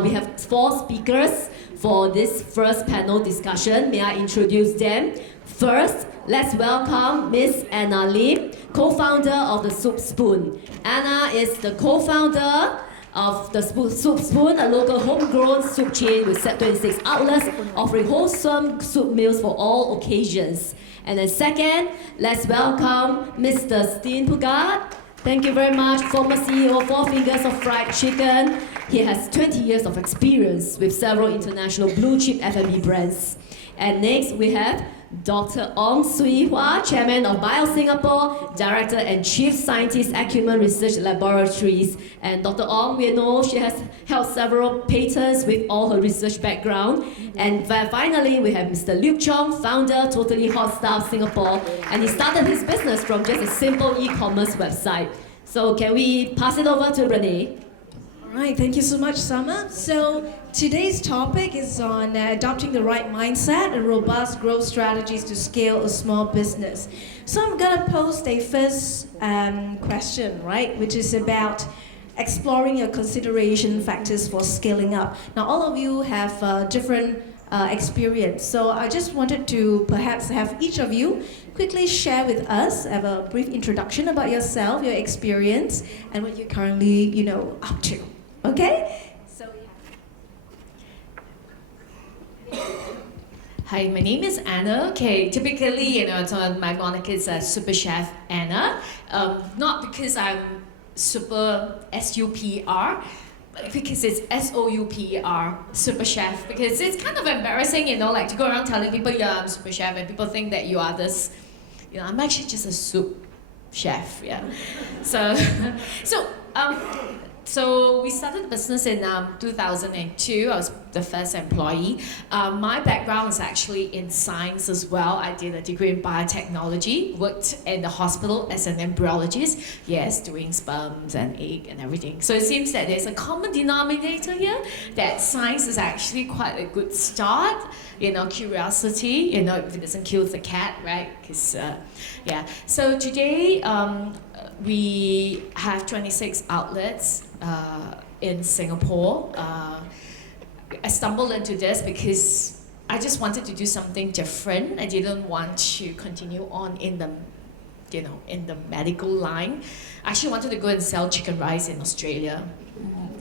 We have four speakers for this first panel discussion. May I introduce them? First, let's welcome Miss Anna Lim, co-founder of the Soup Spoon. Anna is the co-founder of the Soup Spoon, a local homegrown soup chain with 26 outlets offering wholesome soup meals for all occasions. And then second, let's welcome Mr. Steen Pugat. Thank you very much, former CEO of Four Fingers of Fried Chicken. He has 20 years of experience with several international blue chip F&B brands. And next we have Dr. Ong Swee Hwa, Chairman of Bio Singapore, Director and Chief Scientist Acumen Research Laboratories. And Dr. Ong, we know she has held several patents with all her research background. And finally, we have Mr. Luke Chong, founder, Totally Hot Stuff Singapore. And he started his business from just a simple e-commerce website. So can we pass it over to Renee? All right, thank you so much, Summer. So today's topic is on adopting the right mindset and robust growth strategies to scale a small business. So I'm gonna post a first question, right, which is about exploring your consideration factors for scaling up. Now, all of you have different experience, so I just wanted to perhaps have each of you quickly share with us, have a brief introduction about yourself, your experience, and what you're currently, up to. Okay? So Hi, my name is Anna. Okay, typically, it's on my moniker is Super Chef Anna. Not because I'm super S-U-P-R, but because it's S-O-U-P-R, Super Chef. Because it's kind of embarrassing, like to go around telling people, yeah, I'm Super Chef, and people think that you are this. I'm actually just a soup chef, yeah. So we started the business in 2002. I was the first employee. My background is actually in science as well. I did a degree in biotechnology, worked in the hospital as an embryologist, yes, doing sperms and egg and everything. So it seems that there's a common denominator here, that science is actually quite a good start. Curiosity, if it doesn't kill the cat, right? Because, yeah. So today, we have 26 outlets in Singapore. I stumbled into this because I just wanted to do something different. I didn't want to continue on in the medical line. I actually wanted to go and sell chicken rice in Australia.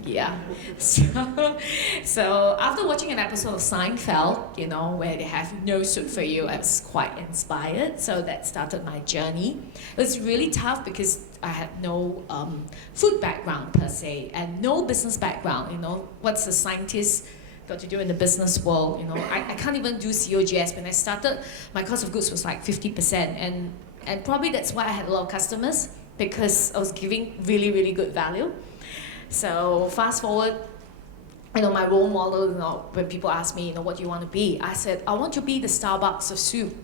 Yeah. So after watching an episode of Seinfeld, where they have no soup for you, I was quite inspired. So that started my journey. It was really tough because I had no food background per se and no business background. What's a scientist got to do in the business world? I can't even do COGS. When I started, my cost of goods was like 50%, and probably that's why I had a lot of customers, because I was giving really, really good value. So fast forward, my role model, when people ask me, what do you want to be? I said, I want to be the Starbucks of soup,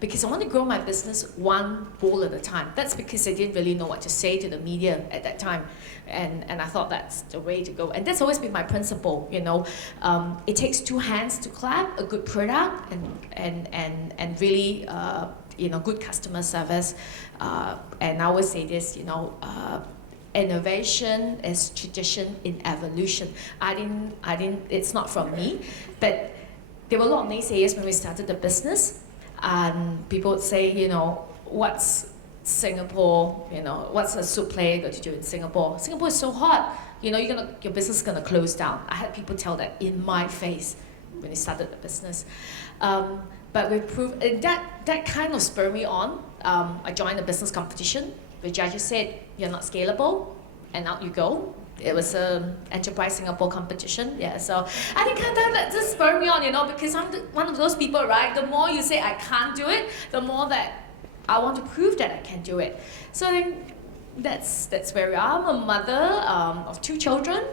because I want to grow my business one bowl at a time. That's because I didn't really know what to say to the media at that time. And I thought that's the way to go. And that's always been my principle, It takes two hands to clap a good product and really, good customer service. And I always say this, innovation is tradition in evolution. It's not from me, but there were a lot of naysayers when we started the business. And people would say, what's Singapore, what's a soup player got to do in Singapore? Singapore is so hot, your business is gonna close down. I had people tell that in my face when we started the business. But we proved, and that kind of spurred me on. I joined a business competition. The judges said, you're not scalable, and out you go. It was an Enterprise Singapore competition, yeah. So I think that just spurred me on, because I'm one of those people, right? The more you say I can't do it, the more that I want to prove that I can do it. So I think that's where we are. I'm a mother of two children.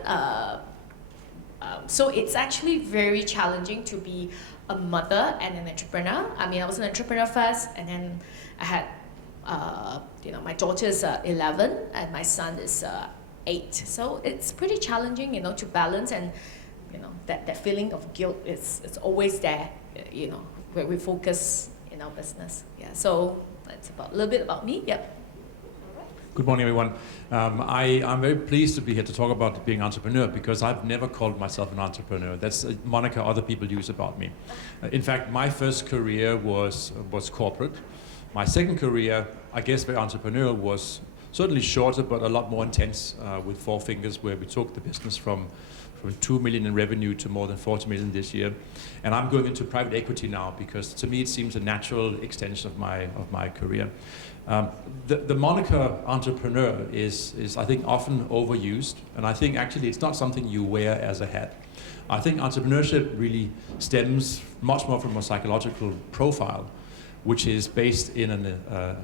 So it's actually very challenging to be a mother and an entrepreneur. I was an entrepreneur first, and then I had my daughter is 11 and my son is 8. So it's pretty challenging, to balance, and that feeling of guilt it's always there, where we focus in our business. Yeah. So that's a little bit about me. Yep. Good morning, everyone. I'm very pleased to be here to talk about being an entrepreneur because I've never called myself an entrepreneur. That's a moniker other people use about me. In fact, my first career was corporate. My second career, I guess very entrepreneurial, was certainly shorter but a lot more intense with Four Fingers, where we took the business from 2 million in revenue to more than 40 million this year. And I'm going into private equity now because to me it seems a natural extension of my career. The moniker entrepreneur is I think often overused, and I think actually it's not something you wear as a hat. I think entrepreneurship really stems much more from a psychological profile, which is based in a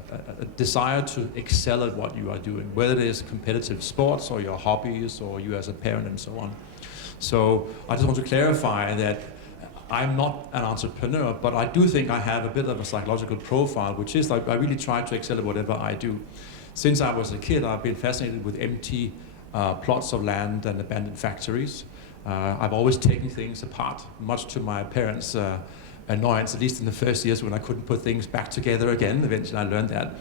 desire to excel at what you are doing, whether it is competitive sports or your hobbies or you as a parent and so on. So I just want to clarify that I'm not an entrepreneur, but I do think I have a bit of a psychological profile, which is like I really try to excel at whatever I do. Since I was a kid, I've been fascinated with empty plots of land and abandoned factories. I've always taken things apart, much to my parents' annoyance, at least in the first years when I couldn't put things back together again. Eventually I learned that.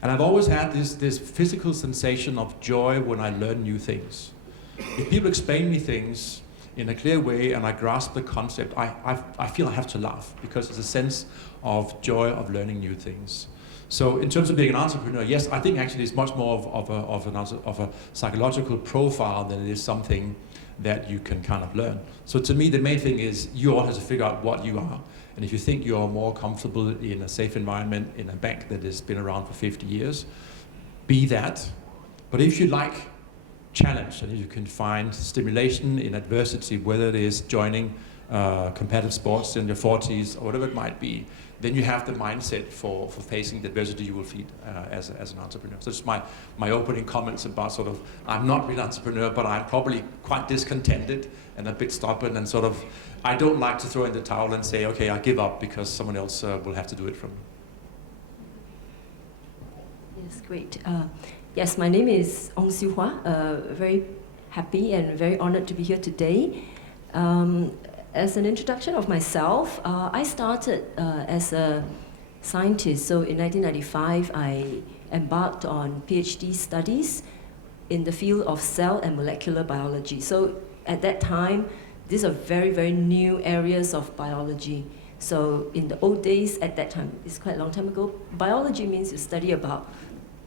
And I've always had this physical sensation of joy when I learn new things. If people explain me things in a clear way and I grasp the concept, I feel I have to laugh because it's a sense of joy of learning new things. So in terms of being an entrepreneur, yes, I think actually it's much more of a psychological profile than it is something that you can kind of learn. So to me, the main thing is you all have to figure out what you are. And if you think you are more comfortable in a safe environment in a bank that has been around for 50 years, be that. But if you like challenge and you can find stimulation in adversity, whether it is joining competitive sports in your 40s or whatever it might be, then you have the mindset for facing the adversity you will feel as an entrepreneur. So that's my opening comments about sort of, I'm not really an entrepreneur, but I'm probably quite discontented and a bit stubborn and sort of, I don't like to throw in the towel and say, okay, I give up because someone else will have to do it for me. Yes, great. Yes, my name is Ong Siu Hua. Very happy and very honored to be here today. As an introduction of myself, I started as a scientist. So in 1995, I embarked on PhD studies in the field of cell and molecular biology. So at that time, these are very, very new areas of biology. So in the old days, at that time, it's quite a long time ago, biology means you study about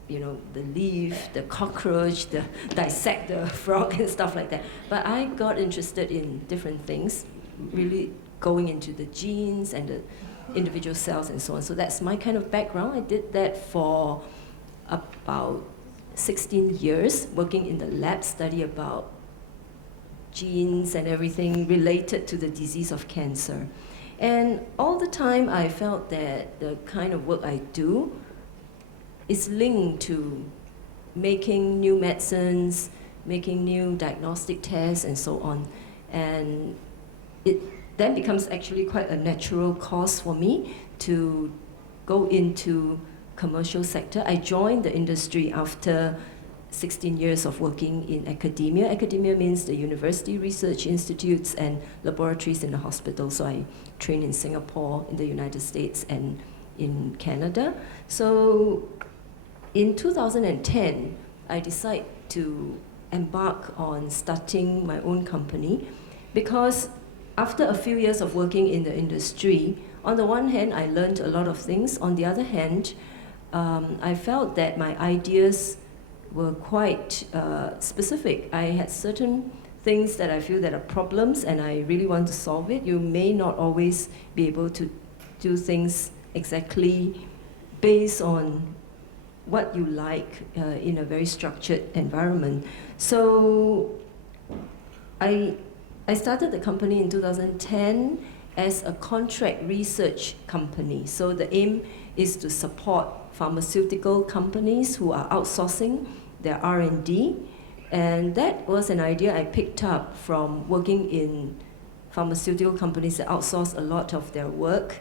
the leaf, the cockroach, dissect the frog and stuff like that. But I got interested in different things, really going into the genes and the individual cells and so on. So that's my kind of background. I did that for about 16 years, working in the lab, study about genes and everything related to the disease of cancer. And all the time I felt that the kind of work I do is linked to making new medicines, making new diagnostic tests, and so on. And it then becomes actually quite a natural cause for me to go into commercial sector. I joined the industry after 16 years of working in academia. Academia means the university, research institutes, and laboratories in the hospital. So I trained in Singapore, in the United States, and in Canada. So in 2010, I decided to embark on starting my own company because after a few years of working in the industry, on the one hand, I learned a lot of things. On the other hand, I felt that my ideas were quite specific. I had certain things that I feel that are problems and I really want to solve it. You may not always be able to do things exactly based on what you like in a very structured environment. So I started the company in 2010 as a contract research company. So the aim is to support pharmaceutical companies who are outsourcing their R&D. And that was an idea I picked up from working in pharmaceutical companies that outsource a lot of their work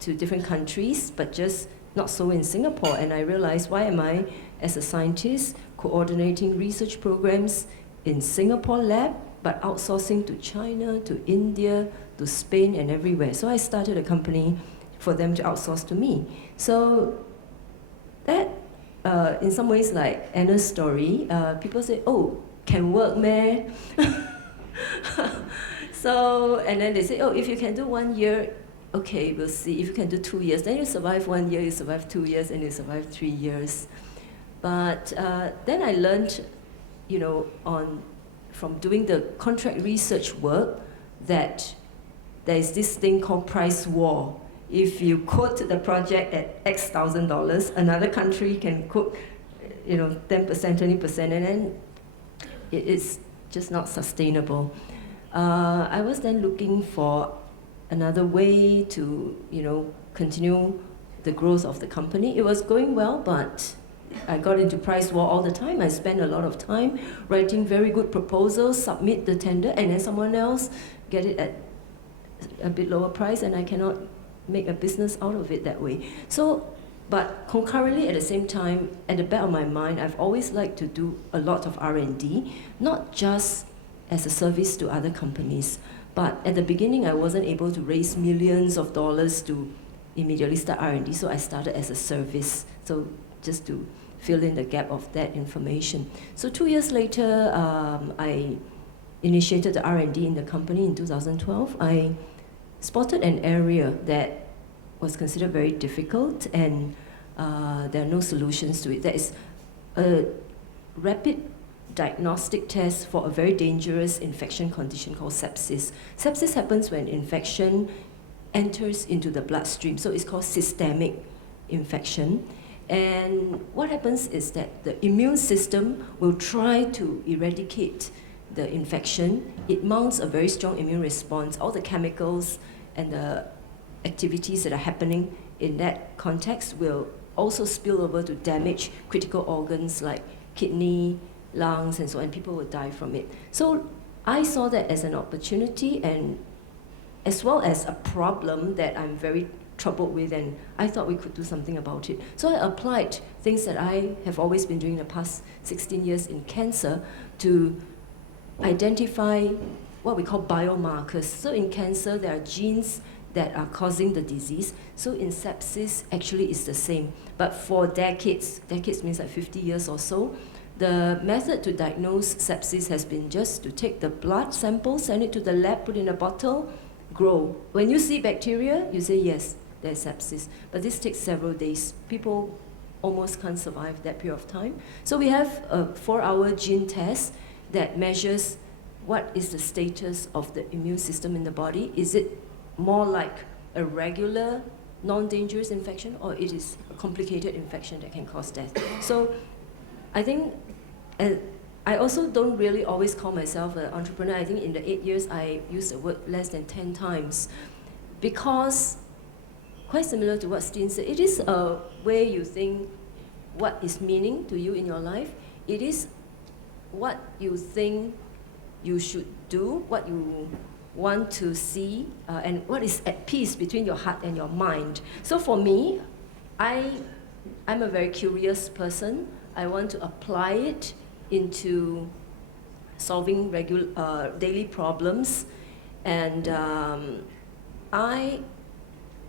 to different countries, but just not so in Singapore. And I realized, why am I, as a scientist, coordinating research programs in Singapore lab, but outsourcing to China, to India, to Spain, and everywhere? So I started a company for them to outsource to me. So that in some ways like Anna's story, people say, oh, can work, man. So, and then they say, oh, if you can do 1 year, okay, we'll see. If you can do 2 years, then you survive 1 year, you survive 2 years, and you survive 3 years. But then I learned, you know, from doing the contract research work that there is this thing called price war. If you quote the project at X $1,000, another country can quote, you know, 10%, 20%, and then it's just not sustainable. I was then looking for another way to, you know, continue the growth of the company. It was going well, but I got into price war all the time. I spent a lot of time writing very good proposals, submit the tender, and then someone else get it at a bit lower price, and I cannot make a business out of it that way. So, but concurrently at the same time, at the back of my mind, I've always liked to do a lot of R&D, not just as a service to other companies, but at the beginning I wasn't able to raise millions of dollars to immediately start R&D, so I started as a service, so just to fill in the gap of that information. So 2 years later, I initiated the R&D in the company in 2012. I spotted an area that was considered very difficult, and there are no solutions to it. There is a rapid diagnostic test for a very dangerous infection condition called sepsis. Sepsis happens when infection enters into the bloodstream, so it's called systemic infection. And what happens is that the immune system will try to eradicate the infection. It mounts a very strong immune response. All the chemicals and the activities that are happening in that context will also spill over to damage critical organs like kidney, lungs, and so on, and people will die from it. So I saw that as an opportunity, and as well as a problem that I'm very troubled with, and I thought we could do something about it. So I applied things that I have always been doing the past 16 years in cancer to identify what we call biomarkers. So in cancer, there are genes that are causing the disease. So in sepsis, actually it's the same. But for decades means like 50 years or so, the method to diagnose sepsis has been just to take the blood sample, send it to the lab, put in a bottle, grow. When you see bacteria, you say, yes, there's sepsis. But this takes several days. People almost can't survive that period of time. So we have a 4-hour gene test that measures what is the status of the immune system in the body. Is it more like a regular, non-dangerous infection, or it is a complicated infection that can cause death? So I think, I also don't really always call myself an entrepreneur. I think in the 8 years, I used the word less than 10 times, because quite similar to what Steen said, it is a way you think what is meaning to you in your life. It is what you think you should do, what you want to see, and what is at peace between your heart and your mind. So for me, I'm a very curious person. I want to apply it into solving daily problems, and I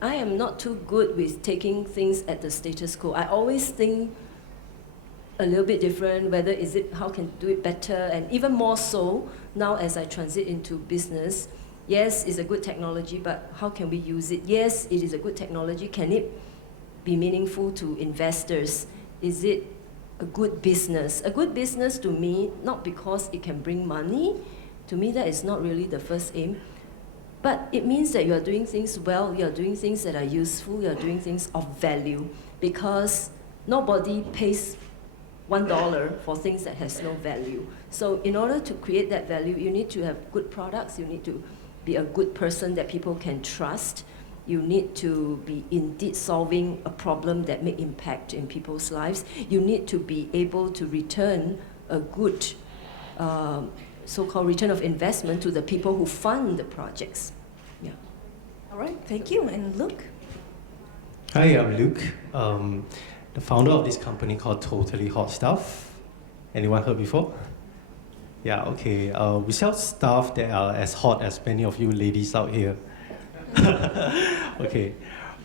am not too good with taking things at the status quo. I always think a little bit different, whether is it how can do it better, and even more so now as I transit into business. Yes, it's a good technology, but how can we use it? Yes, it is a good technology. Can it be meaningful to investors? Is it a good business? A good business to me, not because it can bring money, to me that is not really the first aim, but it means that you are doing things well, you are doing things that are useful, you are doing things of value, because nobody pays $1 for things that has no value. So in order to create that value, you need to have good products, you need to be a good person that people can trust, you need to be indeed solving a problem that may impact in people's lives, you need to be able to return a good so-called return of investment to the people who fund the projects. Yeah. All right, thank you. And Luke? Hi, I'm Luke, the founder of this company called Totally Hot Stuff. Anyone heard before? Yeah, okay. We sell stuff that are as hot as many of you ladies out here. Okay.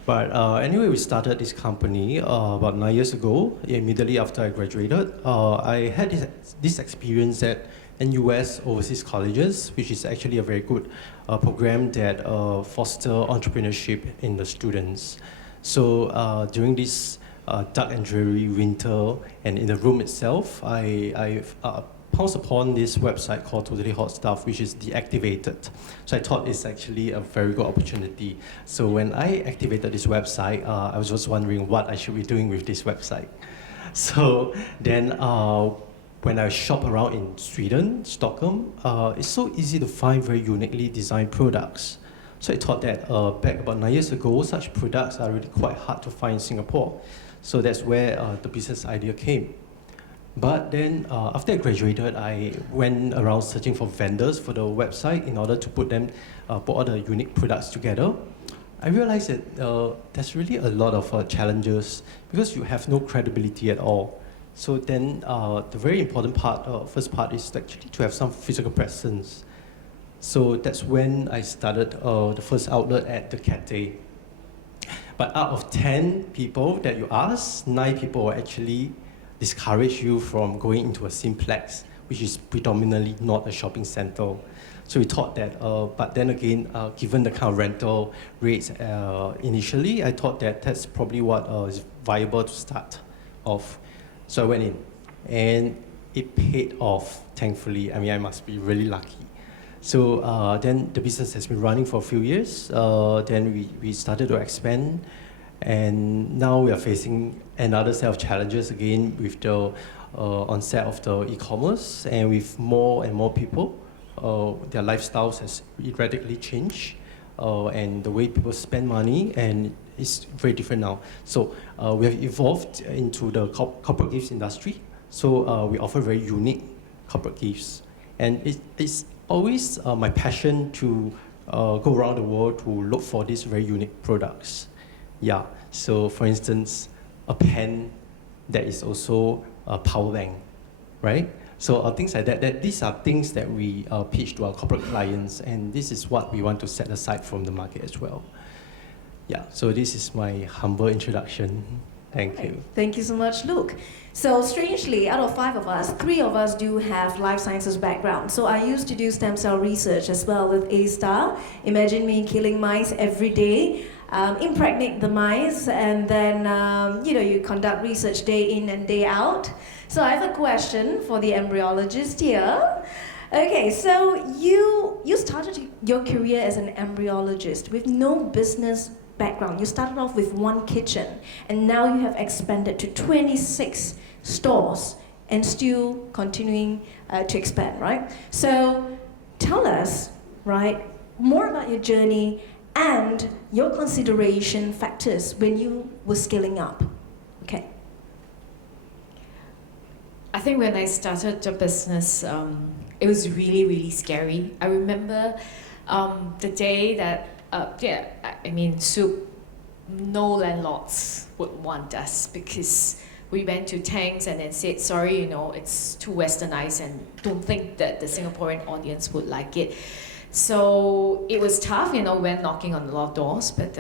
But anyway, we started this company about 9 years ago, immediately after I graduated. I had this experience at NUS Overseas Colleges, which is actually a very good program that foster entrepreneurship in the students. So during this dark and dreary winter, and in the room itself, I pounced upon this website called Totally Hot Stuff, which is deactivated. So I thought it's actually a very good opportunity. So when I activated this website, I was just wondering what I should be doing with this website. So then when I shop around in Sweden, Stockholm, it's so easy to find very uniquely designed products. So I thought that back about 9 years ago, such products are really quite hard to find in Singapore. So that's where the business idea came. But then after I graduated, I went around searching for vendors for the website in order to put all the unique products together. I realized that there's really a lot of challenges because you have no credibility at all. So then the very important part, first part, is actually to have some physical presence. So that's when I started the first outlet at the Cathay. But out of 10 people that you ask, 9 people actually discourage you from going into a simplex, which is predominantly not a shopping center. So we thought that, but then again, given the kind of rental rates initially, I thought that that's probably what is viable to start off. So I went in, and it paid off, thankfully. I mean, I must be really lucky. So then the business has been running for a few years. Then we started to expand, and now we are facing another set of challenges again with the onset of the e-commerce, and with more and more people. Their lifestyles has radically changed, and the way people spend money, and it's very different now. So we have evolved into the corporate gifts industry. So we offer very unique corporate gifts, and it's always my passion to go around the world to look for these very unique products. Yeah, so for instance, a pen that is also a power bank, right? So things like that, these are things that we pitch to our corporate clients, and this is what we want to set aside from the market as well. Yeah, so this is my humble introduction. Thank you. Thank you so much, Luke. So strangely, out of 5 of us, 3 of us do have life sciences background. So I used to do stem cell research as well with A-Star. Imagine me killing mice every day, impregnate the mice, and then you conduct research day in and day out. So I have a question for the embryologist here. Okay, so you started your career as an embryologist with no business background. You started off with 1 kitchen, and now you have expanded to 26 stores and still continuing to expand, right? So tell us, right, more about your journey and your consideration factors when you were scaling up. Okay. I think when I started the business, it was really, really scary. I remember the day that, Soup, no landlords would want us because we went to Tangs and then said, sorry, it's too westernized and don't think that the Singaporean audience would like it. So it was tough, we went knocking on a lot of doors, but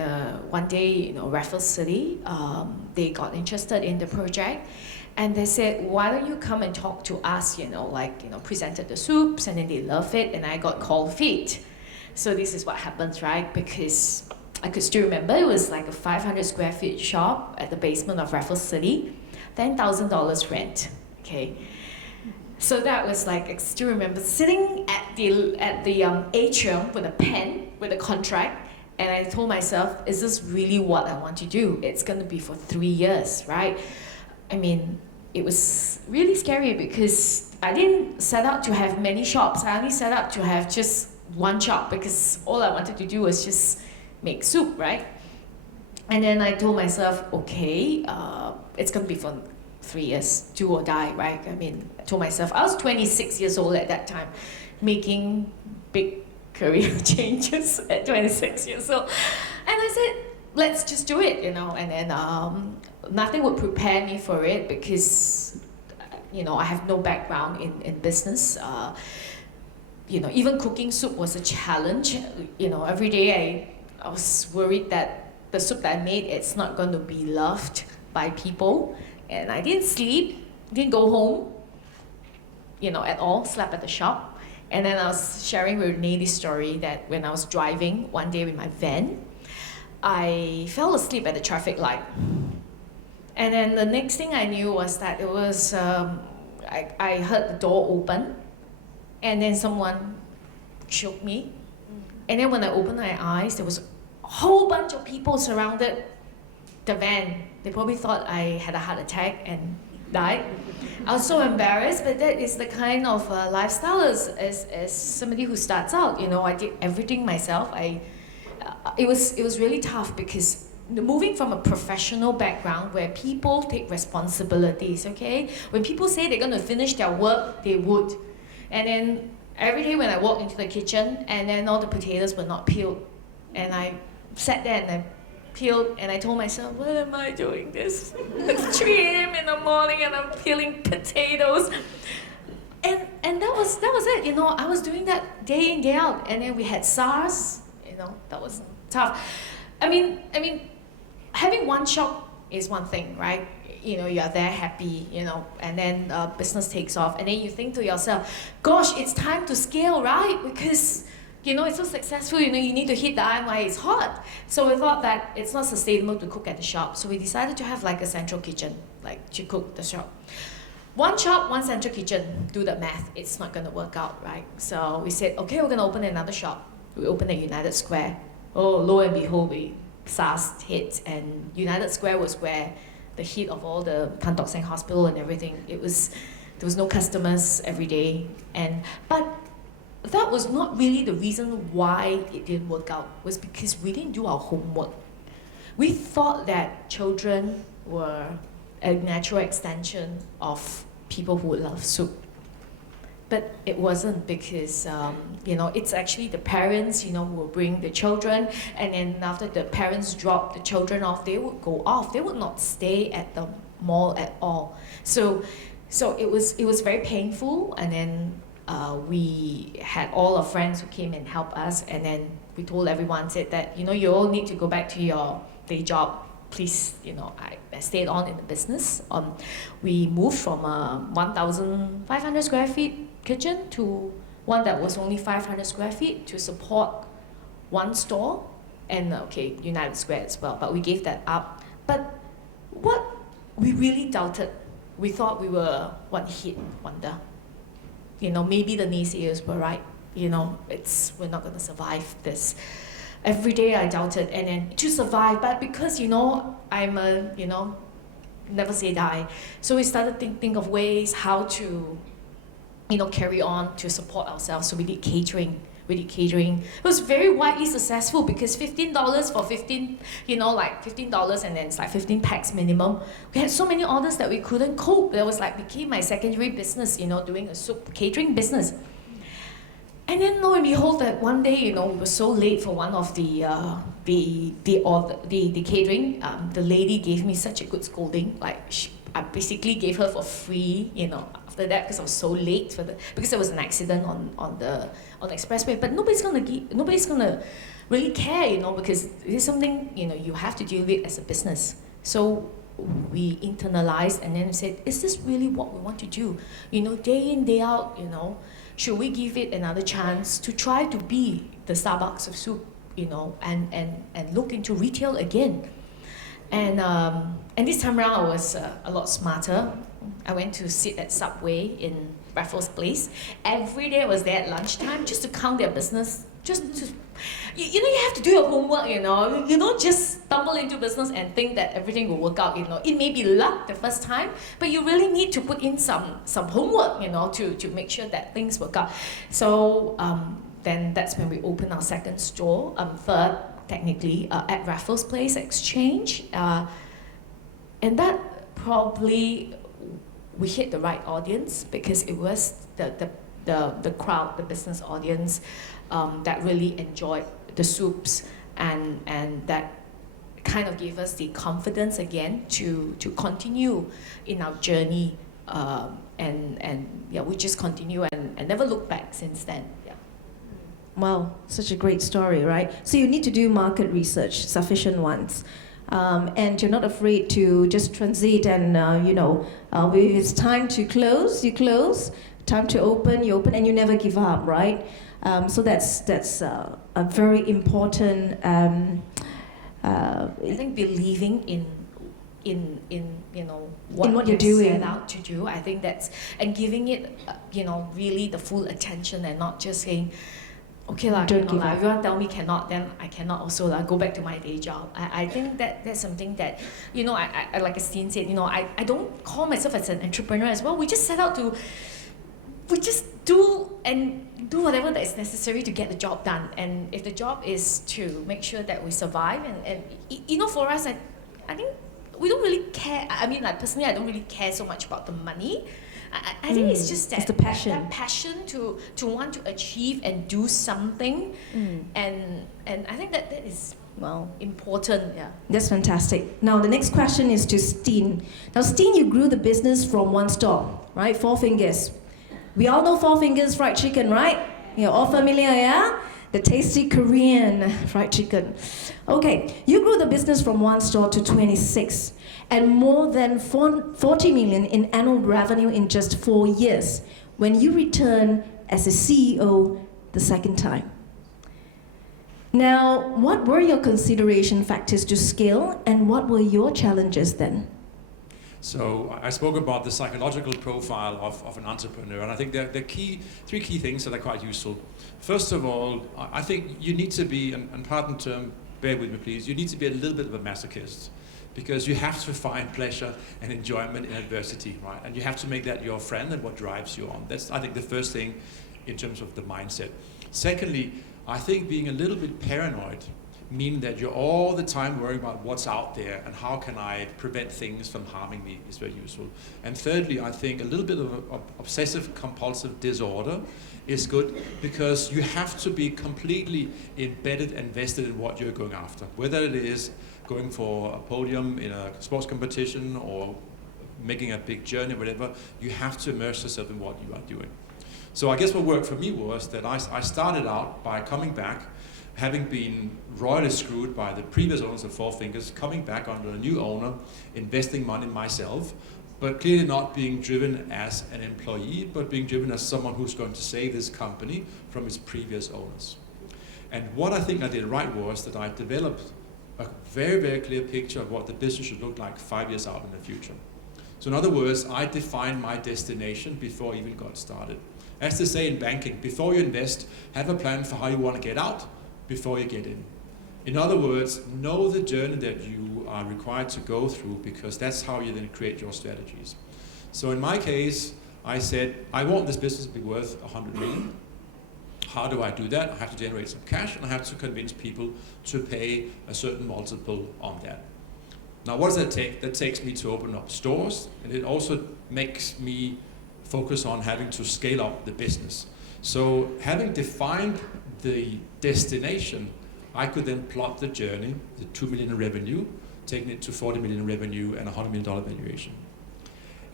one day, Raffles City, they got interested in the project. And they said, why don't you come and talk to us, presented the soups, and then they love it, and I got cold feet. So this is what happens, right? Because I could still remember it was like a 500 square feet shop at the basement of Raffles City, $10,000 rent, okay? So that was like, I still remember sitting at the atrium with a pen, with a contract, and I told myself, is this really what I want to do? It's gonna be for 3 years, right? I mean, it was really scary because I didn't set out to have many shops. I only set out to have just 1 shop because all I wanted to do was just make soup, right? And then I told myself, okay, it's gonna be for 3 years, do or die, right? I mean, I told myself, I was 26 years old at that time, making big career changes at 26 years old. And I said, let's just do it, and then nothing would prepare me for it because, I have no background in business. Even cooking soup was a challenge. Every day I was worried that the soup that I made, it's not going to be loved by people. And I didn't sleep, didn't go home, at all, slept at the shop. And then I was sharing with Renee this story that when I was driving one day with my van, I fell asleep at the traffic light. And then the next thing I knew was that it was, I heard the door open, and then someone shook me. And then when I opened my eyes, there was a whole bunch of people surrounded the van. They probably thought I had a heart attack and died. I was so embarrassed, but that is the kind of lifestyle as somebody who starts out. I did everything myself. It was really tough because moving from a professional background where people take responsibilities, okay? When people say they're going to finish their work, they would. And then every day when I walked into the kitchen and then all the potatoes were not peeled, and I sat there and I peeled, and I told myself, what am I doing this? It's 3 a.m. in the morning and I'm peeling potatoes. And that was it, I was doing that day in, day out. And then we had SARS, that was tough. I mean, having one shop is one thing, right? You are there happy, and then business takes off, and then you think to yourself, gosh, it's time to scale, right? Because it's so successful, you need to hit the eye while it's hot. So we thought that it's not sustainable to cook at the shop. So we decided to have like a central kitchen, like to cook the shop. One shop, one central kitchen, do the math. It's not going to work out, right? So we said, okay, we're going to open another shop. We opened at United Square. Oh, lo and behold, SARS hit, and United Square was where the heat of all the Tan Tock Seng Hospital and everything. There was no customers every day, but that was not really the reason why it didn't work out. It was because we didn't do our homework. We thought that children were a natural extension of people who love soup. But it wasn't, because it's actually the parents who will bring the children, and then after the parents drop the children off, they would go off. They would not stay at the mall at all. So it was very painful, and then we had all our friends who came and helped us, and then we told everyone, said that you all need to go back to your day job. Please, I stayed on in the business. We moved from a 1,500 square feet kitchen to one that was only 500 square feet to support one store, and United Square as well, but we gave that up. But what we really doubted, we thought we were one hit wonder. Maybe the naysayers were right. We're not going to survive this. Every day I doubted, and then to survive, but because I'm a never say die, so we started think of ways how to carry on to support ourselves. So we did catering. It was very widely successful because $15 for 15, like $15, and then it's like 15 packs minimum. We had so many orders that we couldn't cope. That was became my secondary business, doing a soup catering business. And then lo and behold, that one day, we were so late for one of the catering. The lady gave me such a good scolding. I basically gave her for free, after that, because I was so late because there was an accident on the expressway. But nobody's gonna really care, because it's something you have to deal with as a business. So we internalized and then said, is this really what we want to do? Day in, day out, should we give it another chance to try to be the Starbucks of soup, and look into retail again? And this time around I was a lot smarter. I went to sit at Subway in Raffles Place. Every day I was there at lunchtime just to count their business. You have to do your homework, You don't just stumble into business and think that everything will work out, It may be luck the first time, but you really need to put in some homework, to make sure that things work out. So then that's when we opened our second store, third technically, at Raffles Place Exchange. And that probably, we hit the right audience because it was the crowd, the business audience, that really enjoyed the soups, and that kind of gave us the confidence again to continue in our journey, and we just continue and never look back since then. Yeah. Well, such a great story, right? So you need to do market research, sufficient ones. And you're not afraid to just transit and, if it's time to close, you close. Time to open, you open, and you never give up, right? So that's a very important. I think believing in what you're you doing. set out to do. I think that's, and giving it really the full attention, and not just saying, okay lah, Don't give up. everyone tell me cannot, then I cannot also lah, go back to my day job. I think that's something that, I like Steen said, I don't call myself as an entrepreneur as well. We just set out to, we just do whatever that is necessary to get the job done. And if the job is to make sure that we survive, and for us, I think we don't really care. I mean, like personally, I don't really care so much about the money. I think it's just that, it's the passion. that passion to want to achieve and do something, and I think that is important. Yeah. That's fantastic. Now the next question is to Steen. Now Steen, you grew the business from one store, right? Four Fingers. We all know Four Fingers fried chicken, right? You're all familiar, yeah? The tasty Korean fried chicken. Okay, you grew the business from one store to 26 and more than 40 million in annual revenue in just 4 years when you return as a CEO the second time. Now, what were your consideration factors to scale, and what were your challenges then? So I spoke about the psychological profile of an entrepreneur, and I think there are three key things that are quite useful. First of all, I think you need to be, and pardon the term, bear with me please, you need to be a little bit of a masochist, because you have to find pleasure and enjoyment in adversity, right? And you have to make that your friend and what drives you on. That's, I think, the first thing in terms of the mindset. Secondly, I think being a little bit paranoid, meaning that you're all the time worrying about what's out there and how can I prevent things from harming me, is very useful. And thirdly, I think a little bit of obsessive compulsive disorder is good, because you have to be completely embedded and vested in what you're going after, whether it is going for a podium in a sports competition or making a big journey, whatever. You have to immerse yourself in what you are doing. So I guess what worked for me was that I started out by coming back, having been royally screwed by the previous owners of Four Fingers, coming back under a new owner, investing money myself, but clearly not being driven as an employee, but being driven as someone who's going to save this company from its previous owners. And what I think I did right was that I developed a very, very clear picture of what the business should look like 5 years out in the future. So in other words, I defined my destination before I even got started. As they say in banking, before you invest, have a plan for how you want to get out before you get in. In other words, know the journey that you are required to go through, because that's how you then create your strategies. So in my case, I said, I want this business to be worth 100 million. How do I do that? I have to generate some cash, and I have to convince people to pay a certain multiple on that. Now, what does that take? That takes me to open up stores, and it also makes me focus on having to scale up the business. So having defined the destination, I could then plot the journey, the 2 million in revenue, taking it to 40 million in revenue and $100 million valuation.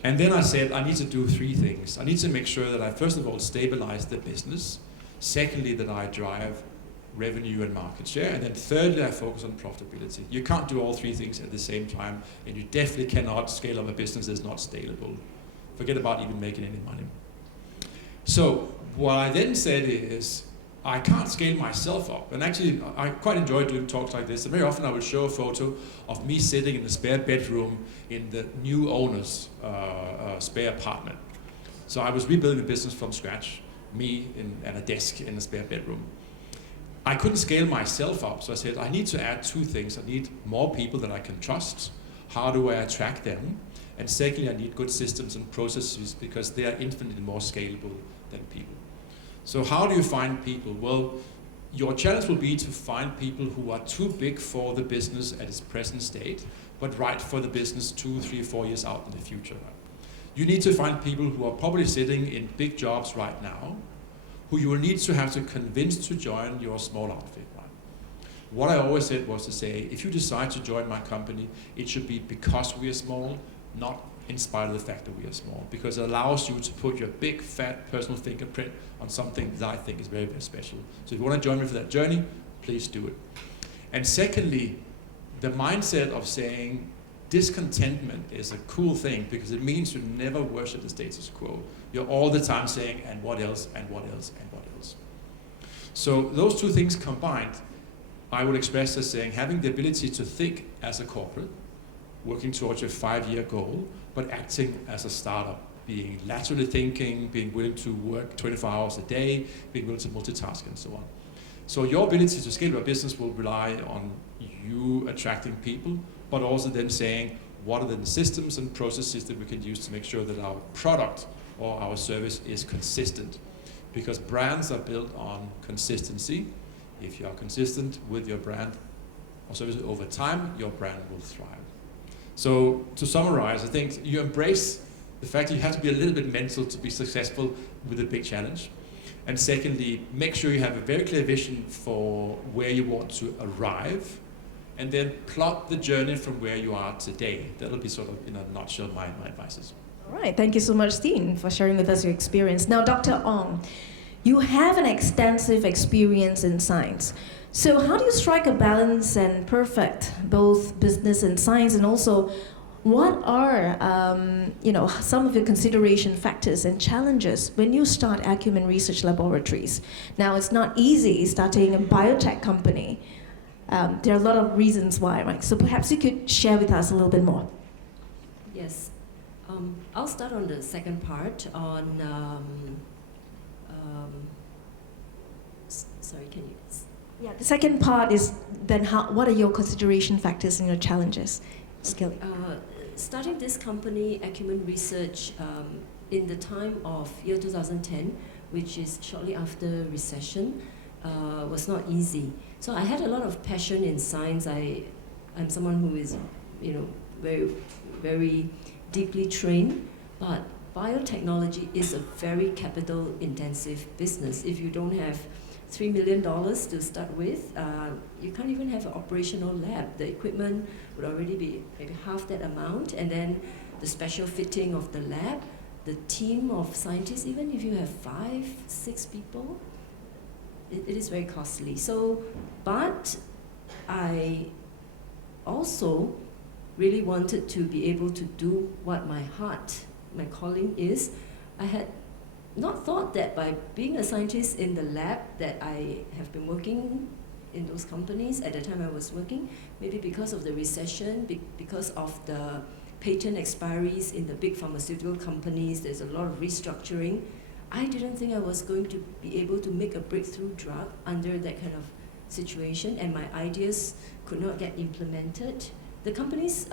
And then I said, I need to do three things. I need to make sure that I, first of all, stabilize the business. Secondly, that I drive revenue and market share. And then thirdly, I focus on profitability. You can't do all three things at the same time, and you definitely cannot scale up a business that's not scalable. Forget about even making any money. So what I then said is, I can't scale myself up. And actually, I quite enjoy doing talks like this. And very often I would show a photo of me sitting in the spare bedroom in the new owner's spare apartment. So I was rebuilding the business from scratch, me and a desk in the spare bedroom. I couldn't scale myself up, so I said, I need to add two things. I need more people that I can trust. How do I attract them? And secondly, I need good systems and processes, because they are infinitely more scalable than people. So how do you find people? Well, your challenge will be to find people who are too big for the business at its present state, but right for the business 2, 3, 4 years out in the future. You need to find people who are probably sitting in big jobs right now, who you will need to have to convince to join your small outfit. Right? What I always said was to say, if you decide to join my company, it should be because we are small, not in spite of the fact that we are small, because it allows you to put your big, fat personal fingerprint on something that I think is very, very special. So if you want to join me for that journey, please do it. And secondly, the mindset of saying discontentment is a cool thing, because it means you never worship the status quo. You're all the time saying, and what else, and what else, and what else. So those two things combined, I would express as saying having the ability to think as a corporate, working towards your 5-year goal, but acting as a startup, being laterally thinking, being willing to work 24 hours a day, being willing to multitask and so on. So your ability to scale your business will rely on you attracting people, but also then saying, what are the systems and processes that we can use to make sure that our product or our service is consistent? Because brands are built on consistency. If you are consistent with your brand or service over time, your brand will thrive. So to summarize, I think you embrace the fact that you have to be a little bit mental to be successful with a big challenge. And secondly, make sure you have a very clear vision for where you want to arrive, and then plot the journey from where you are today. That'll be sort of, in a nutshell, my advices. All right, thank you so much, Steen, for sharing with us your experience. Now, Dr. Ong, you have an extensive experience in science. So how do you strike a balance and perfect both business and science? And also, what are some of your consideration factors and challenges when you start Acumen Research Laboratories? Now, it's not easy starting a biotech company. There are a lot of reasons why, right? So perhaps you could share with us a little bit more. Yes. I'll start on the second part on, sorry, can you? Yeah, the second part is then what are your consideration factors and your challenges? Starting this company, Acumen Research, in the time of year 2010, which is shortly after recession, was not easy. So I had a lot of passion in science. I'm someone who is, very, very deeply trained, but biotechnology is a very capital-intensive business. If you don't have $3 million to start with, you can't even have an operational lab. The equipment would already be maybe half that amount, and then the special fitting of the lab, the team of scientists, even if you have 5, 6 people, it is very costly. So, but I also really wanted to be able to do what my heart, my calling is. I had not thought that by being a scientist in the lab that I have been working in those companies at the time I was working, maybe because of the recession, because of the patent expiries in the big pharmaceutical companies, there's a lot of restructuring. I didn't think I was going to be able to make a breakthrough drug under that kind of situation, and my ideas could not get implemented. The companies,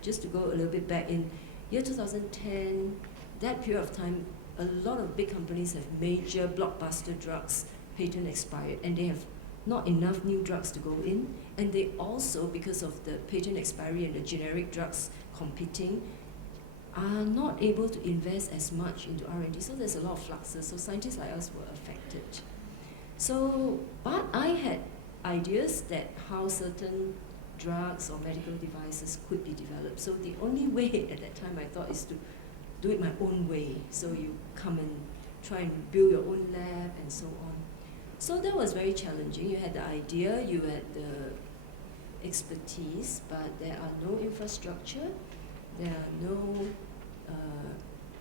just to go a little bit back, in year 2010, that period of time, a lot of big companies have major blockbuster drugs, patent expired, and they have not enough new drugs to go in. And they also, because of the patent expiry and the generic drugs competing, are not able to invest as much into R&D. So there's a lot of fluxes. So scientists like us were affected. So, but I had ideas that how certain drugs or medical devices could be developed. So the only way at that time I thought is to do it my own way. So you come and try and build your own lab and so on. So that was very challenging. You had the idea, you had the expertise, but there are no infrastructure, there are no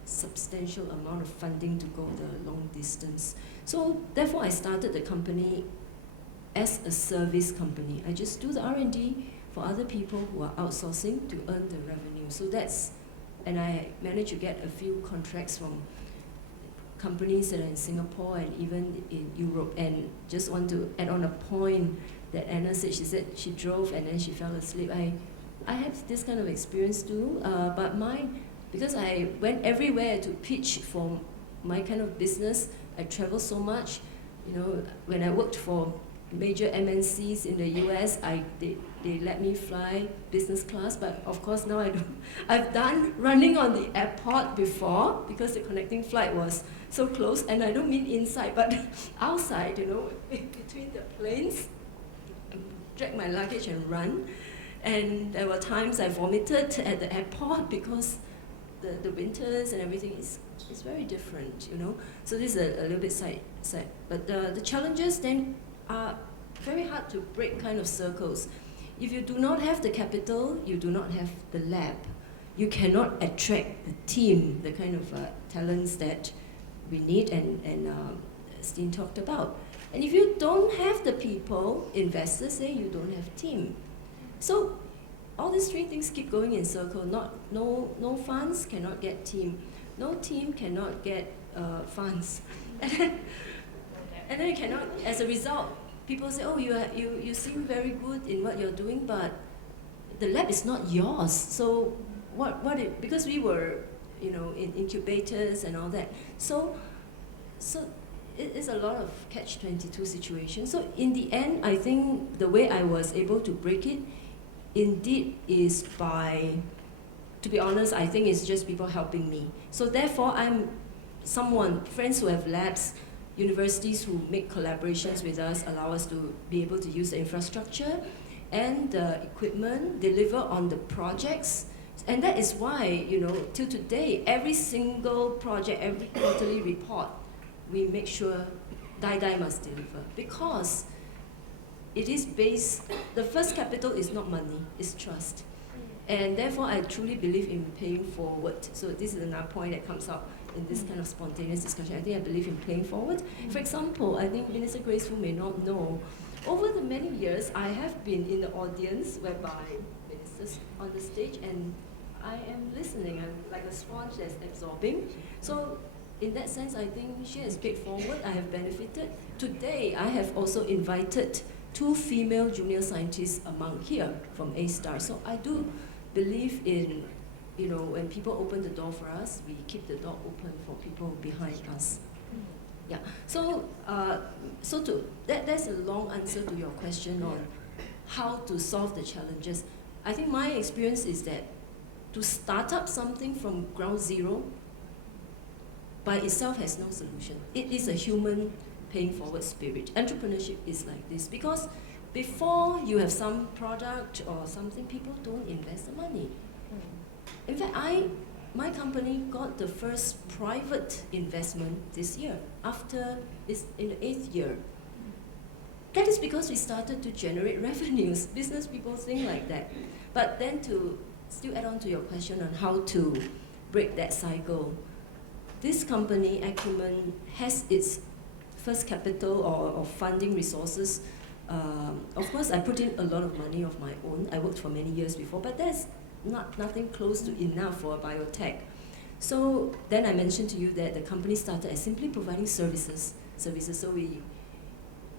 substantial amount of funding to go the long distance. So therefore I started the company as a service company. I just do the R&D for other people who are outsourcing to earn the revenue. So that's, and I managed to get a few contracts from companies that are in Singapore and even in Europe. And just want to add on a point that Anna said, she said she drove and then she fell asleep. I have this kind of experience too, but because I went everywhere to pitch for my kind of business, I travel so much. When I worked for major MNCs in the US, they let me fly business class, but of course now I don't. I've done running on the airport before because the connecting flight was so close, and I don't mean inside, but outside, between the planes, drag my luggage and run. And there were times I vomited at the airport because the winters and everything is very different, you know. So this is a little bit side. But the challenges then are very hard to break kind of circles. If you do not have the capital, you do not have the lab. You cannot attract the team, the kind of talents that we need and Steen talked about. And if you don't have the people, investors say you don't have team. So all these three things keep going in circle. No funds cannot get team. No team cannot get funds. And then you cannot, as a result, people say, oh, you seem very good in what you're doing, but the lab is not yours. So because we were, you know, in incubators and all that. So it is a lot of catch-22 situation. So in the end, I think the way I was able to break it, indeed, is by, to be honest, I think it's just people helping me. So therefore, I'm friends who have labs, universities who make collaborations with us, allow us to be able to use the infrastructure and the equipment, deliver on the projects. And that is why, you know, till today, every single project, every quarterly report, we make sure Die must deliver. Because it is based, the first capital is not money, it's trust. And therefore, I truly believe in paying forward. So this is another point that comes out in this kind of spontaneous discussion. I think I believe in paying forward. For example, I think Minister Grace Fu may not know, over the many years, I have been in the audience whereby ministers on the stage and I am listening. I'm like a sponge that's absorbing. So in that sense, I think she has paid forward. I have benefited. Today, I have also invited 2 female junior scientists among here from A-Star. So I do believe in, you know, when people open the door for us, we keep the door open for people behind us. Yeah. So, that's a long answer to your question on how to solve the challenges. I think my experience is that to start up something from ground zero by itself has no solution. It is a human paying forward spirit. Entrepreneurship is like this because before you have some product or something, people don't invest the money. In fact, my company got the first private investment this year, after it's in the 8th year. That is because we started to generate revenues. Business people think like that. But then to still add on to your question on how to break that cycle, this company, Acumen, has its first capital or funding resources. Of course, I put in a lot of money of my own. I worked for many years before, but that's nothing close to enough for a biotech. So then I mentioned to you that the company started as simply providing services. So we,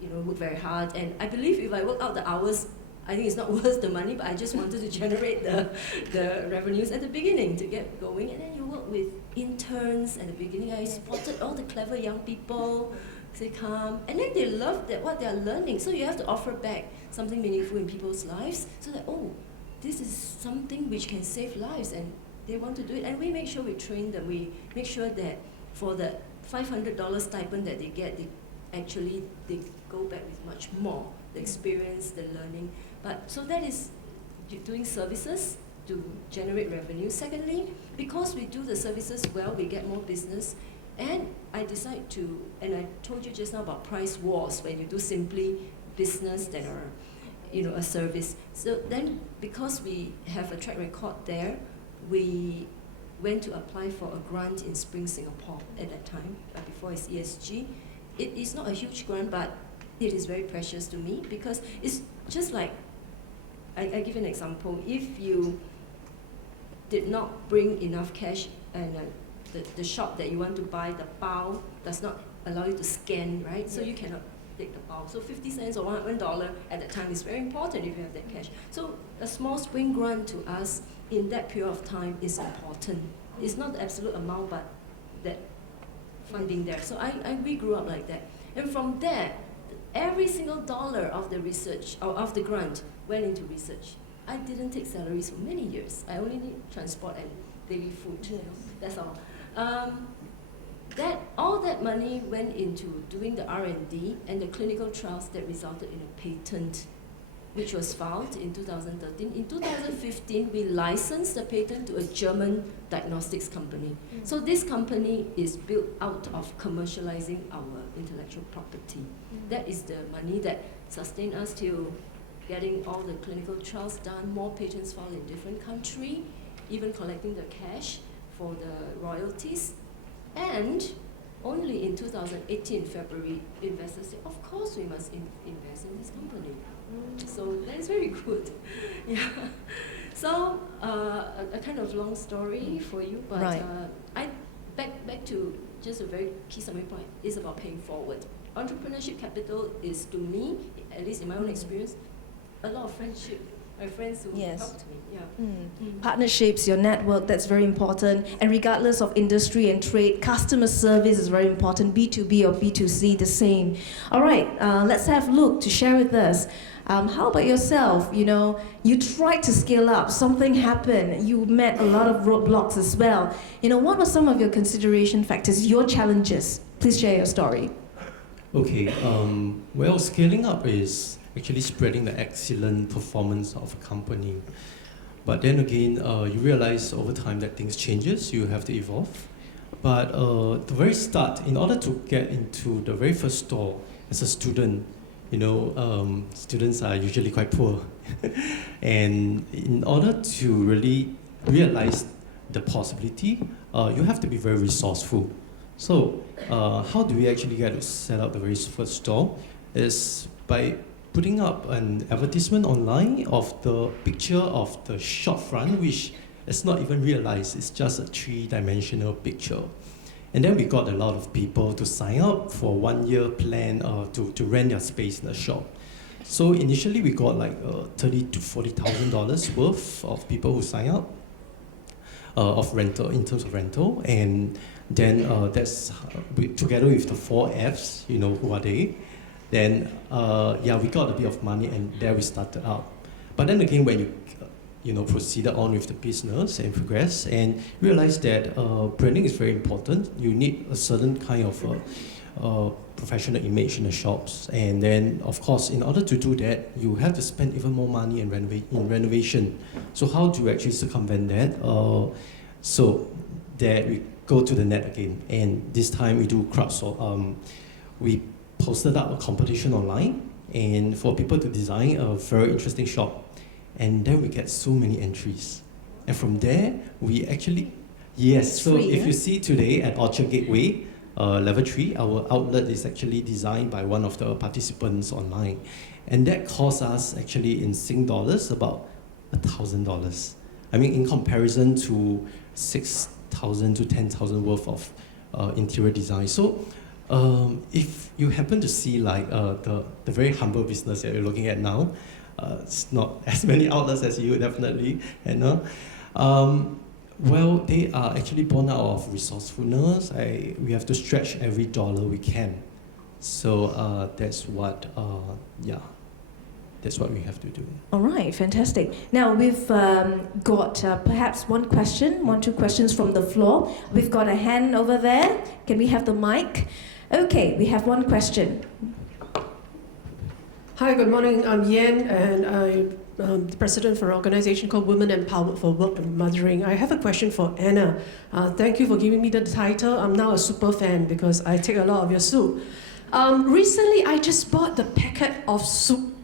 you know, work very hard. And I believe if I work out the hours, I think it's not worth the money, but I just wanted to generate the revenues at the beginning to get going. And then you work with interns at the beginning. I spotted all the clever young people. They come, and then they love what they're learning. So you have to offer back something meaningful in people's lives so that, oh, this is something which can save lives, and they want to do it. And we make sure we train them. We make sure that for the $500 stipend that they get, they go back with much more, the experience, the learning. But so that is doing services to generate revenue. Secondly, because we do the services well, we get more business. And I decide to, and I told you just now about price wars, when you do simply business that are, you know, a service. So then, because we have a track record there, we went to apply for a grant in Spring Singapore at that time, before it's ESG. It is not a huge grant, but it is very precious to me because it's just like, I give an example. If you did not bring enough cash and the shop that you want to buy, the bao does not allow you to scan, right? So you cannot take the bao. So 50 cents or $1 at that time is very important if you have that cash. So a small spring grant to us in that period of time is important. It's not the absolute amount, but that funding there. So we grew up like that. And from there, every single dollar of the research, or of the grant, went into research. I didn't take salaries for many years. I only need transport and daily food. You know, that's all. All that money went into doing the R&D and the clinical trials that resulted in a patent which was filed in 2013. In 2015, we licensed the patent to a German diagnostics company. So this company is built out of commercializing our intellectual property. That is the money that sustained us till getting all the clinical trials done, more patents filed in different countries, even collecting the cash for the royalties. And only in 2018, February, investors said, of course we must invest in this company. So that's very good. Yeah. So a kind of long story for you, but Right. back to just a very key summary point, is about paying forward. Entrepreneurship capital is, to me, at least in my own experience, a lot of friendship. My friends who Yes. helped me. Yeah. Partnerships, your network, that's very important. And regardless of industry and trade, customer service is very important. B2B or B2C, the same. All right, let's have Luke to share with us. How about yourself? You know, you tried to scale up, something happened, you met a lot of roadblocks as well. You know, what were some of your consideration factors, your challenges? Please share your story. Okay, well, scaling up is actually spreading the excellent performance of a company. But then again, you realize over time that things changes, you have to evolve. But the very start, in order to get into the very first store as a student, you know, students are usually quite poor. And in order to really realize the possibility, you have to be very resourceful. So how do we actually get to set up the very first store? Is by putting up an advertisement online of the picture of the shop front, which is not even realized, it's just a three-dimensional picture. And then we got a lot of people to sign up for 1 year plan to rent their space in the shop. So initially we got like $30,000 to $40,000 worth of people who sign up of rental, in terms of rental. And then that's together with the 4 Fs, you know, who are they? Then, yeah, we got a bit of money and there we started out. But then again, when you know, proceeded on with the business and progress and realized that branding is very important. You need a certain kind of professional image in the shops. And then, of course, in order to do that, you have to spend even more money in renovation. So how do you actually circumvent that? So that we go to the net again. And this time we do crowdsourcing. We posted up a competition online and for people to design a very interesting shop. And then we get so many entries. And from there, we actually, yes, so free, if yeah? you see today at Orchard Gateway, Level 3, our outlet is actually designed by one of the participants online. And that cost us actually in Sing dollars about $1,000. I mean, in comparison to 6,000 to 10,000 worth of interior design. So if you happen to see like the very humble business that you're looking at now, it's not as many outlets as you definitely, you know. Well, they are actually born out of resourcefulness. We have to stretch every dollar we can. So that's what, yeah, that's what we have to do. All right, fantastic. Now we've got perhaps one, two questions from the floor. We've got a hand over there. Can we have the mic? Okay, we have one question. Hi, good morning. I'm Yan, and I'm the president for an organization called Women Empowered for Work and Mothering. I have a question for Anna. Thank you for giving me the title. I'm now a super fan because I take a lot of your soup. Recently, I just bought the packet of soup,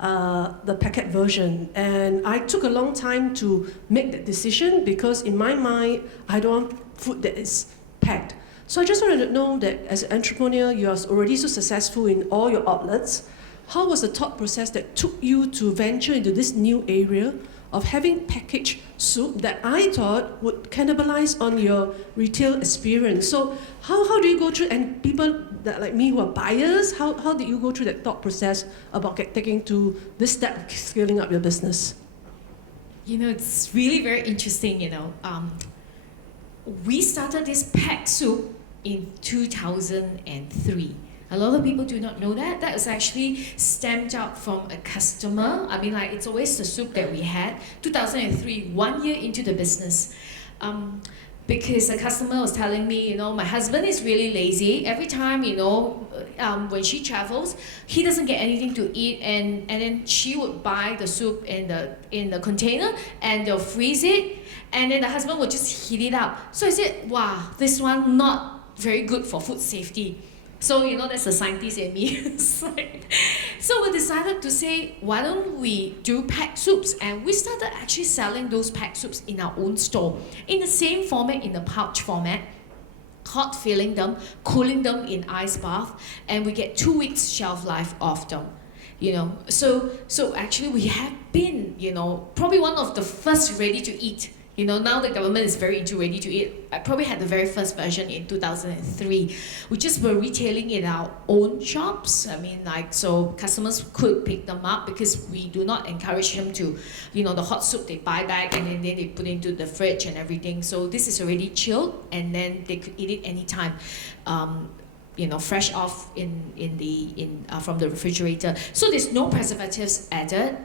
the packet version, and I took a long time to make that decision because in my mind, I don't want food that is packed. So I just wanted to know that as an entrepreneur, you are already so successful in all your outlets. How was the thought process that took you to venture into this new area of having packaged soup that I thought would cannibalize on your retail experience? So how do you go through, and people that like me who are buyers, how did you go through that thought process about taking to this step of scaling up your business? You know, it's really very interesting, you know. We started this pack soup in 2003. A lot of people do not know that. That was actually stamped out from a customer. I mean, like, it's always the soup that we had. 2003, 1 year into the business. because a customer was telling me, my husband is really lazy. Every time, when she travels, he doesn't get anything to eat, and then she would buy the soup in the container, and they'll freeze it, and then the husband would just heat it up. So I said, wow, this one not very good for food safety. So, that's the scientist in me. So we decided to say, why don't we do packed soups? And we started actually selling those packed soups in our own store, in the same format, in the pouch format, hot filling them, cooling them in ice bath, and we get 2 weeks shelf life of them. So actually we have been, probably one of the first ready to eat. Now the government is very into ready to eat. I probably had the very first version in 2003. We just were retailing in our own shops. So customers could pick them up, because we do not encourage them to, the hot soup they buy back and then they put into the fridge and everything. So this is already chilled, and then they could eat it anytime. Fresh off from the refrigerator. So there's no preservatives added,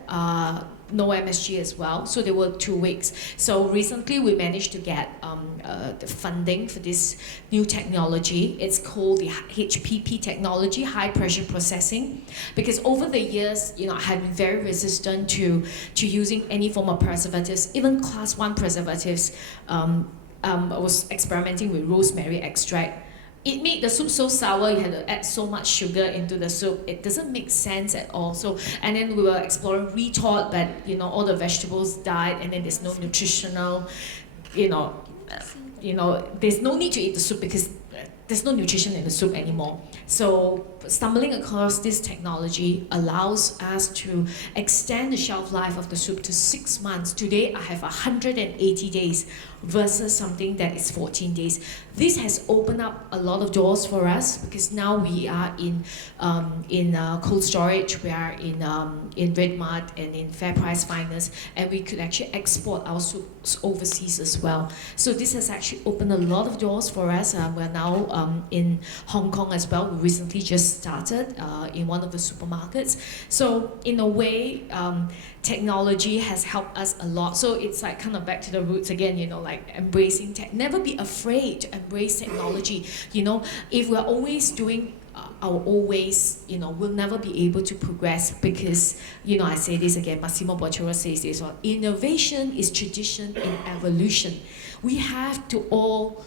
no MSG as well. So they were 2 weeks. So recently we managed to get the funding for this new technology. It's called the HPP technology, high pressure processing, because over the years, I have been very resistant to using any form of preservatives, even class 1 preservatives. I was experimenting with rosemary extract. It made the soup so sour, you had to add so much sugar into the soup. It doesn't make sense at all. And then we were exploring retort, but all the vegetables died, and then there's no nutritional, there's no need to eat the soup because there's no nutrition in the soup anymore. So stumbling across this technology allows us to extend the shelf life of the soup to 6 months. Today I have 180 days versus something that is 14 days. This has opened up a lot of doors for us, because now we are in cold storage, we are in Red Mart and in Fair Price Finest, and we could actually export our soups overseas as well. So this has actually opened a lot of doors for us. We're now in Hong Kong as well. We recently just started in one of the supermarkets. So in a way, technology has helped us a lot. So it's like kind of back to the roots again, like embracing tech. Never be afraid to embrace technology. If we're always doing our old ways, we'll never be able to progress, because, I say this again, Massimo Bottura says this, innovation is tradition in evolution. We have to all,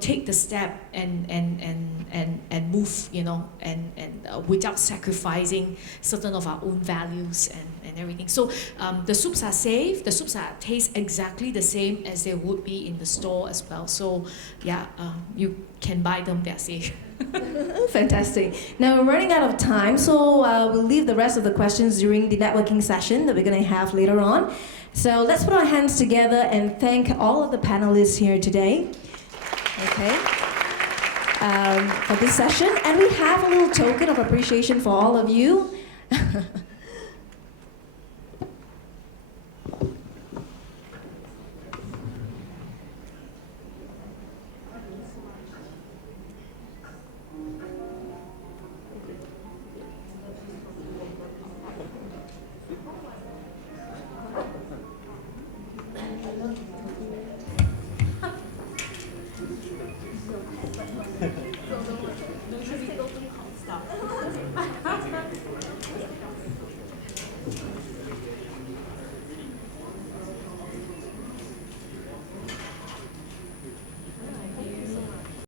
take the step and move, and without sacrificing certain of our own values and everything. So the soups are safe. The soups taste exactly the same as they would be in the store as well. So yeah, you can buy them. They're safe. Fantastic. Now we're running out of time, so we'll leave the rest of the questions during the networking session that we're going to have later on. So let's put our hands together and thank all of the panelists here today. Okay. For this session, and we have a little token of appreciation for all of you.